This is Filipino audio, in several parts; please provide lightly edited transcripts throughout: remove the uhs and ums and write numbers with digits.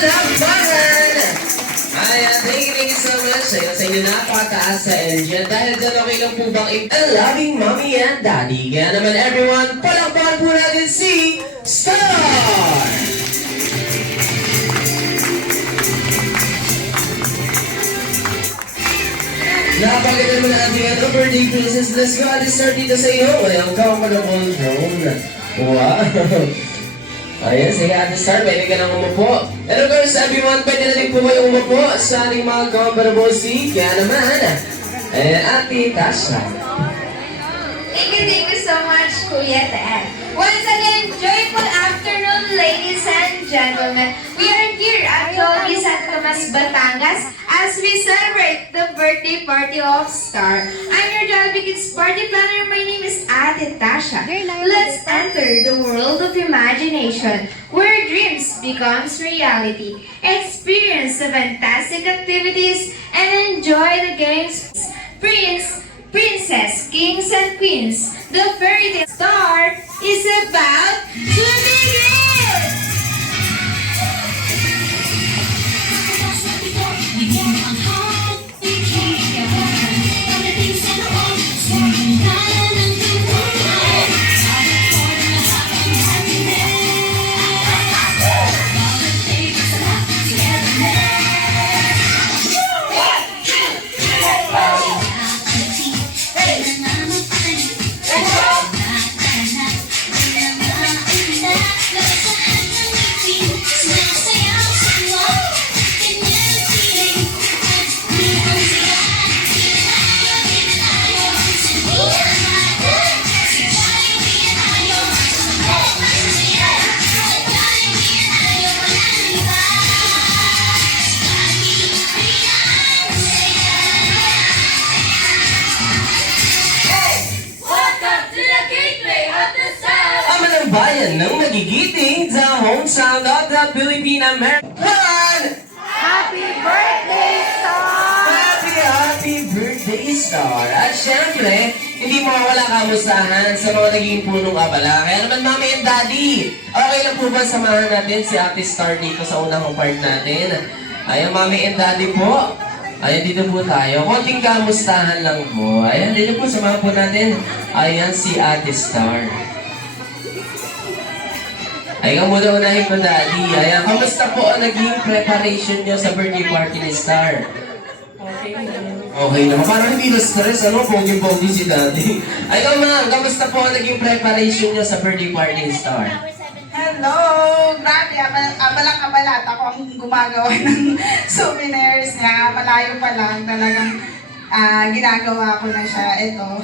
palakpakan! Ayan, thank you so much. Sa inyo napakataas sa engine. Dahil dyan okay lang po bang ang loving mommy and daddy. Kaya naman everyone, palakpakan po natin si Star! Napaganda mo na ating birthday princess. Let's go, let's start dito sa iyo. Welcome ka na drone. Wow! Ayan, sige Ate Star, pwede ka nang umupo. And of course, everyone, pwede na rin po kayo umupo sa ating mga comparable seat. Kaya naman, Ate Tasha. Thank you so much, Kuya Ted. Once again, joyful afternoon, ladies and gentlemen. We are here at Jollibee Santa Tomas, Batangas as we celebrate the birthday party of Star. I'm your Jollibee Kids Party Planner. My name is Ate Tasha. Let's enter the world of imagination where dreams becomes reality. Experience the fantastic activities and enjoy the games. Princess, Kings and Queens, the fairy tale Star is about to begin! Bayan ng nagigiting, the home sound of the Philippine American. Happy birthday, Star! Happy birthday, Star! At syempre, hindi mawawala kamustahan sa mga naging punong abala. Kaya naman, Mami and Daddy, okay lang po ba samahan natin si Ate Star dito sa unang part natin? Ayan, Mami and Daddy po. Ayan, dito po tayo. Konting kamustahan lang po. Ayan, dito po, samahan po natin. Ayan, si Ate Star. Ayan, muna unahin ko, Daddy. Ayan, kamusta po ang naging preparation nyo sa birthday party ni Star? Okay naman. Parang hindi na-stress, ano? Pogi-pogi si Daddy. Ayan, ma'am, kamusta po ang naging preparation nyo sa birthday party ni Star? Hello! Grabe, abalang-abalat. Ako ang gumagawa ng souvenirs niya. Malayo pa lang. Talagang ginagawa ko na siya. Ito.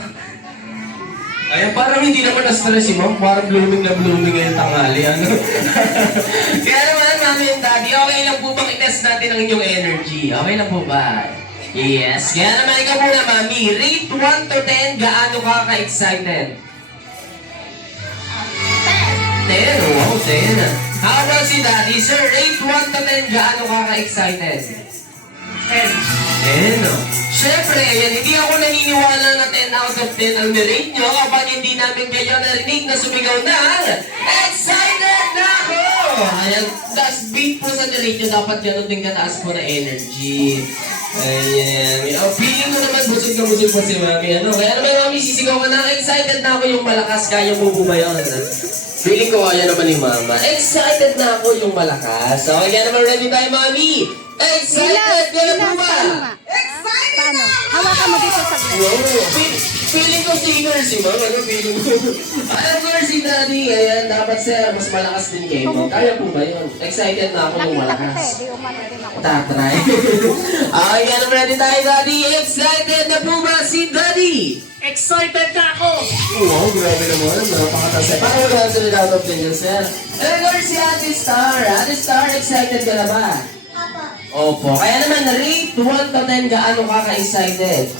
Ayan, parang hindi naman na-stress si Ma'am. Parang blooming na blooming ngayong tanghali. Ano? Kaya naman, Mami and Daddy, okay lang po bang i-test natin ang inyong energy? Okay lang po ba? Yes. Kaya naman, ikaw muna, Mami. Rate 1 to 10, gaano ka ka-excited? 10. Wow, 10. How about si Daddy? Sir, rate 1 to 10, gaano ka ka-excited? 10. Siyempre, yan, hindi ako naniniwala na 10 out of 10 ang nirate nyo kapag hindi namin kayo narinig na sumigaw ng excited na ako! Ayan, tas beat po sa nirate nyo, dapat gano'n din kataas po na energy. Ayan, feeling ko naman busog na busog pa si Mami. Ano? Kaya naman Mami, sisigaw ka na, excited na ako yung malakas, kaya mo po ba yun? Feeling ko kaya naman ni Mama. Excited na ako yung malakas. So, kaya naman ready tayo, Mami! Excited ka na po ba? Paano? Hawakan mo dito sa Wow! Feeling ko singer si Ma'am. Ano feeling ko? Alam ko si Daddy. Ayan, dapat sir, mas malakas din kayo. Kaya po ba yun? Excited na ako yung malakas. Tatry. Okay, yan ang ready tayo, Daddy. Excited na po ba si Daddy? Excited na ako! Wow, grabe naman. Napakatasay. Parang mag-answer out of 10 yun, sir. And of si Ate Star. Ate Star, excited ka na ba? Opo. Kaya naman, rate 1 to 10, gaano ka ka-excited?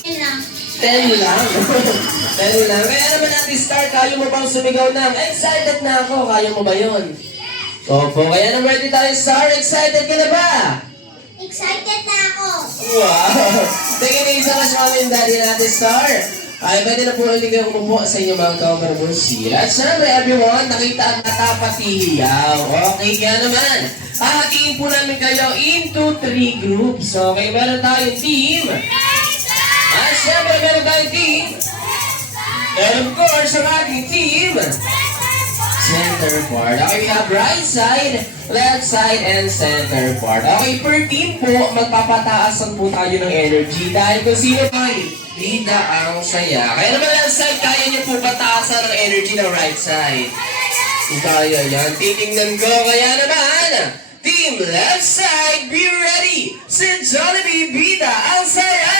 10 lang. 10 lang. Kaya naman Ate Star, kaya mo bang sumigaw na? Excited na ako. Kaya mo ba yun? Opo. Kaya naman ready tayo, Star. Excited ka na ba? Excited na ako. Wow! Sige na isa ka sa amin, Daddy natin, Star. Ay, pwede na po ulit kayo umupo sa inyong mga kabarbusi. At syempre, everyone, nakita at natapatihiyaw. Okay, kaya naman, hahatiin po namin kayo into 3 groups. Okay, meron tayong team. At syempre, meron tayong team. And of course, ang ating team. Center part. Okay, we have right side, left side, and center part. Okay, per team po, magpapataasan po tayo ng energy dahil kung sino ay bida ang saya. Kaya naman left side, kaya niyo po pataasan ng energy ng right side. Kung kaya yan, titingnan ko. Kaya naman, team left side, be ready! Si Jollibee Bida ang saya!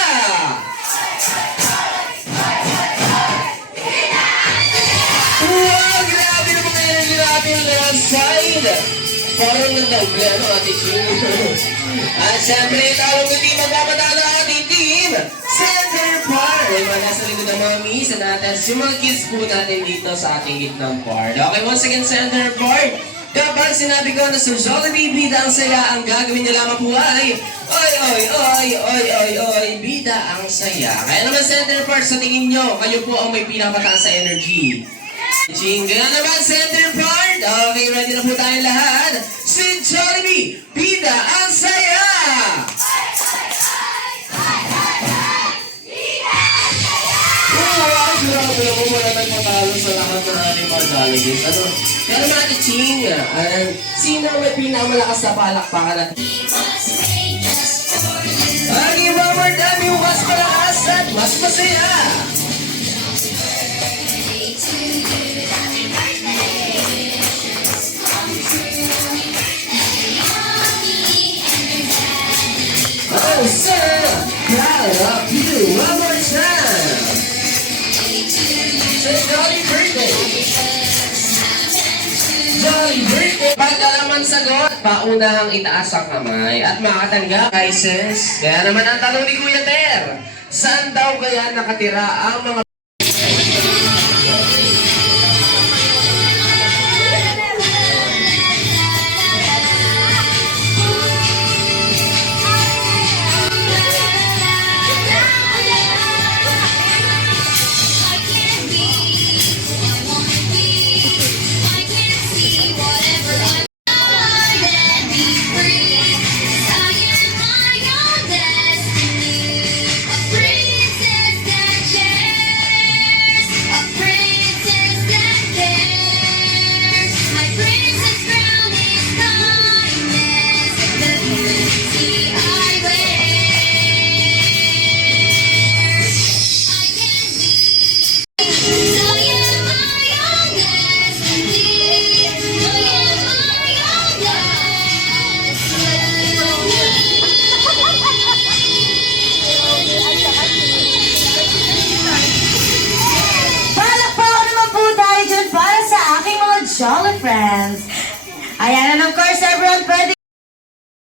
Wow! Grabe naman ang energy natin left side! Parang nagdauble, ano ating team? At syempre, tawag ng team magpapatalo ang ating team! Center part! Ay mga nasa likod ng mga miss natin, yung mga kids po natin dito sa ating gitnang part. Okay, once again, center part! Kapag sinabi ko na sa Jollibee Bida ang saya, ang gagawin niya lamang po ay Bida ang saya. Kaya naman center part, sa tingin nyo, kayo po ang may pinapataas sa energy. Kaya naman center part, okay, ready na po tayong lahat. Si Jollibee Bida ang saya! Wow, grabe ako wala nagpapalo sa lahat ng ating mga Jollibees. Ano? Pero natin, Ching, sino ang may pinakamalakas na palakpakan natin? Ang iba more dami, mas malakas at mas masaya! Oh, sir, proud of you. One more time. Say Jolly birthday. Jolly birthday. Pagkalaman sagot, paunahang itaas ang kamay at makatanggap prizes. Kaya naman ang tanong ni Kuya Ter, saan daw kaya nakatira ang mga Palakpakan naman po tayo dyan para sa aking mga Jolly Friends. Ayan, and of course, everyone, pwede